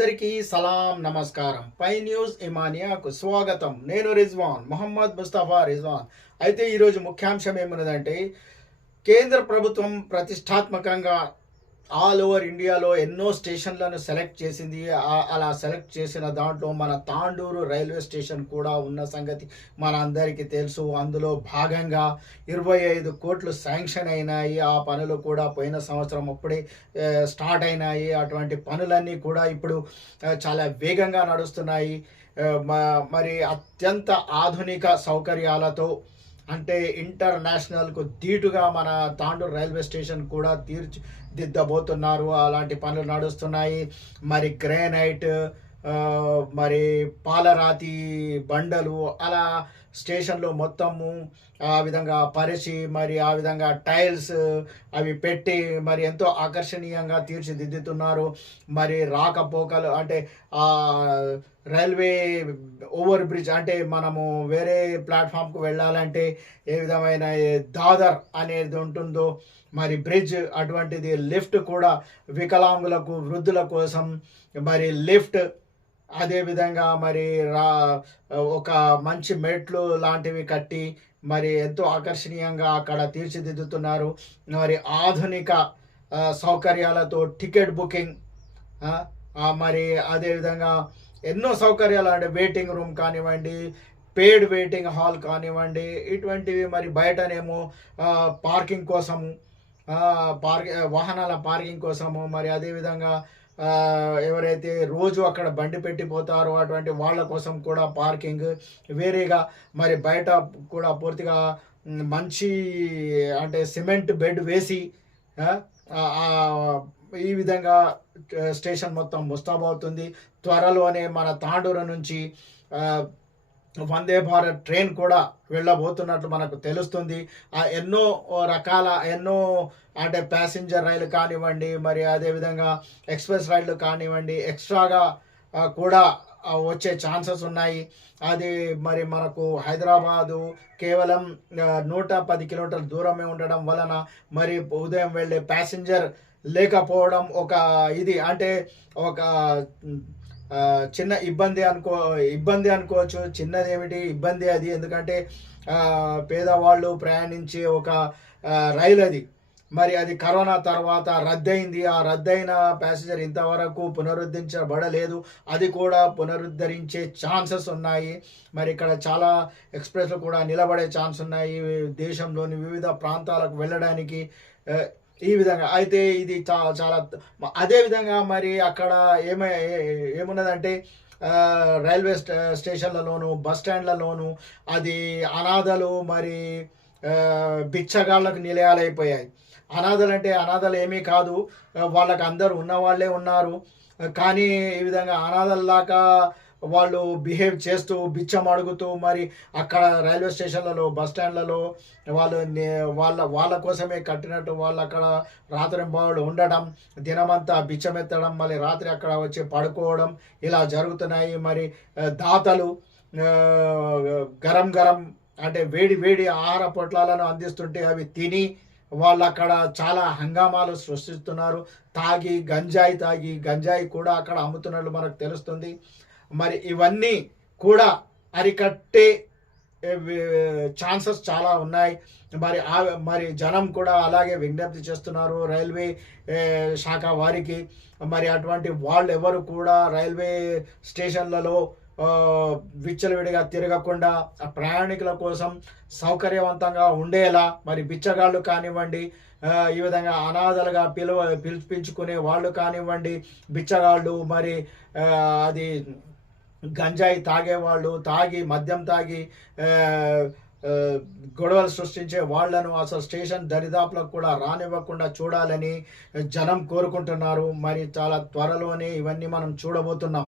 అందరికీ సలాం నమస్కారం. పై న్యూస్ ఇమానియాకు స్వాగతం. నేను రిజ్వాన్ మొహమ్మద్ ముస్తఫా రిజ్వాన్. అయితే ఈరోజు ముఖ్యాంశం ఏమున్నదంటే కేంద్ర ప్రభుత్వం ప్రతిష్టాత్మకంగా ఆల్ ఓవర్ ఇండియాలో ఎన్నో స్టేషన్లను సెలెక్ట్ చేసింది. అలా సెలెక్ట్ చేసిన దాంట్లో మన తాండూరు రైల్వే స్టేషన్ కూడా ఉన్న సంగతి మన అందరికీ తెలుసు. అందులో భాగంగా ఇరవై ఐదు కోట్లు శాంక్షన్ అయినాయి. ఆ పనులు కూడా పోయిన సంవత్సరం అప్పుడే స్టార్ట్ అయినాయి. అటువంటి పనులన్నీ కూడా ఇప్పుడు చాలా వేగంగా నడుస్తున్నాయి. మ- మరి అత్యంత ఆధునిక సౌకర్యాలతో అంటే ఇంటర్నేషనల్కు ధీటుగా మన తాండూరు రైల్వే స్టేషన్ కూడా తీర్చిదిద్దబోతున్నారు. అలాంటి పనులు నడుస్తున్నాయి. మరి గ్రానైట్ మరి పాలరాతి బండలు అలా స్టేషన్లో మొత్తము ఆ విధంగా పరిచి మరి ఆ విధంగా టైల్స్ అవి పెట్టి మరి ఎంతో ఆకర్షణీయంగా తీర్చిదిద్దుతున్నారు. మరి రాకపోకలు అంటే ఆ రైల్వే ఓవర్ బ్రిడ్జ్ అంటే మనము వేరే ప్లాట్ఫామ్కు వెళ్ళాలంటే ఏ విధమైన దాదర్ అనేది ఉంటుందో మరి బ్రిడ్జ్ అటువంటిది లిఫ్ట్ కూడా వికలాంగులకు వృద్ధుల కోసం మరి లిఫ్ట్ అదేవిధంగా మరి రా ఒక మంచి మెట్లు లాంటివి కట్టి మరి ఎంతో ఆకర్షణీయంగా అక్కడ తీర్చిదిద్దుతున్నారు. మరి ఆధునిక సౌకర్యాలతో టికెట్ బుకింగ్ మరి అదేవిధంగా ఎన్నో సౌకర్యాలు అంటే వెయిటింగ్ రూమ్ కానివ్వండి పేడ్ వెయిటింగ్ హాల్ కానివ్వండి ఇటువంటివి మరి బయటనేమో పార్కింగ్ కోసము పార్కి పార్క్ వాహనాల పార్కింగ్ కోసము మరి అదేవిధంగా ఎవరైతే రోజు అక్కడ బండి పెట్టిపోతారో అటువంటి వాళ్ళ కోసం కూడా పార్కింగ్ వేరేగా మరి బయట కూడా పూర్తిగా మంచి అంటే సిమెంట్ బెడ్ వేసి ఈ విధంగా స్టేషన్ మొత్తం ముస్తాబవుతుంది. త్వరలోనే మన తాండూరు నుంచి వందే భారత్ ట్రైన్ కూడా వెళ్ళబోతున్నట్లు మనకు తెలుస్తుంది. ఆ ఎన్నో రకాల ఎన్నో అంటే ప్యాసింజర్ రైలు కానివ్వండి మరి అదేవిధంగా ఎక్స్ప్రెస్ రైళ్ళు కానివ్వండి ఎక్స్ట్రాగా కూడా వచ్చే ఛాన్సెస్ ఉన్నాయి. అది మరి మనకు హైదరాబాదు కేవలం నూట పది కిలోమీటర్ల దూరమే ఉండడం వలన మరి ఉదయం వెళ్ళే ప్యాసింజర్ లేకపోవడం ఒక ఇది. అంటే ఒక చిన్న ఇబ్బంది అనుకో ఇబ్బంది అనుకోవచ్చు. చిన్నది ఏమిటి ఇబ్బంది అది. ఎందుకంటే పేదవాళ్ళు ప్రయాణించే ఒక రైలు అది. మరి అది కరోనా తర్వాత రద్దయింది. ఆ రద్దయిన ప్యాసింజర్ ఇంతవరకు పునరుద్ధరించబడలేదు. అది కూడా పునరుద్ధరించే ఛాన్సెస్ ఉన్నాయి. మరి ఇక్కడ చాలా ఎక్స్ప్రెస్లు కూడా నిలబడే ఛాన్స్ ఉన్నాయి. దేశంలోని వివిధ ప్రాంతాలకు వెళ్ళడానికి. ఈ విధంగా. అయితే ఇది చా చాలా అదే విధంగా మరి అక్కడ ఏమై ఏ- ఏమున్నదంటే రైల్వే స్టే స్టేషన్లలోను బస్ స్టాండ్లలోను అది అనాథలు మరి బిచ్చగాళ్ళకు నిలయాలైపోయాయి. అనాథలు అంటే అనాథలు ఏమీ కాదు. వాళ్ళకి అందరు ఉన్నవాళ్ళే ఉన్నారు. కానీ ఈ విధంగా అనాథల్లాగా వాళ్ళు బిహేవ్ చేస్తూ బిచ్చం అడుగుతూ మరి అక్కడ రైల్వే స్టేషన్లలో బస్ స్టాండ్లలో వాళ్ళు నే- వాళ్ళ వాళ్ళ కోసమే కట్టినట్టు వాళ్ళు అక్కడ రాత్రింబావులు ఉండడం దినమంతా బిచ్చమెత్తడం మళ్ళీ రాత్రి అక్కడ వచ్చి పడుకోవడం ఇలా జరుగుతున్నాయి. మరి దాతలు గరం గరం అంటే వేడి వేడి ఆహార పొట్లాలను అందిస్తుంటే అవి తిని వాళ్ళు అక్కడ చాలా హంగామాలు సృష్టిస్తున్నారు. తాగి గంజాయి తాగి గంజాయి కూడా అక్కడ అమ్ముతున్నట్లు మనకు తెలుస్తుంది. మరి ఇవన్నీ కూడా అరికట్టే ఛాన్సెస్ చాలా ఉన్నాయి. మరి ఆ మరి జనం కూడా అలాగే విజ్ఞప్తి చేస్తున్నారు రైల్వే శాఖ వారికి. మరి అటువంటి వాళ్ళు ఎవరు కూడా రైల్వే స్టేషన్లలో విచ్చలవిడిగా తిరగకుండా ప్రయాణికుల కోసం సౌకర్యవంతంగా ఉండేలా మరి బిచ్చగాళ్ళు కానివ్వండి ఈ విధంగా అనాథలుగా పిలువ పిలిపించుకునే వాళ్ళు కానివ్వండి బిచ్చగాళ్ళు మరి అది గంజాయి తాగేవాళ్ళు తాగి మద్యం తాగి గొడవలు సృష్టించే వాళ్ళను అసలు స్టేషన్ దరిదాపులకు కూడా రానివ్వకుండా చూడాలని జనం కోరుకుంటున్నారు. మరి చాలా త్వరలోనే ఇవన్నీ మనం చూడబోతున్నాం.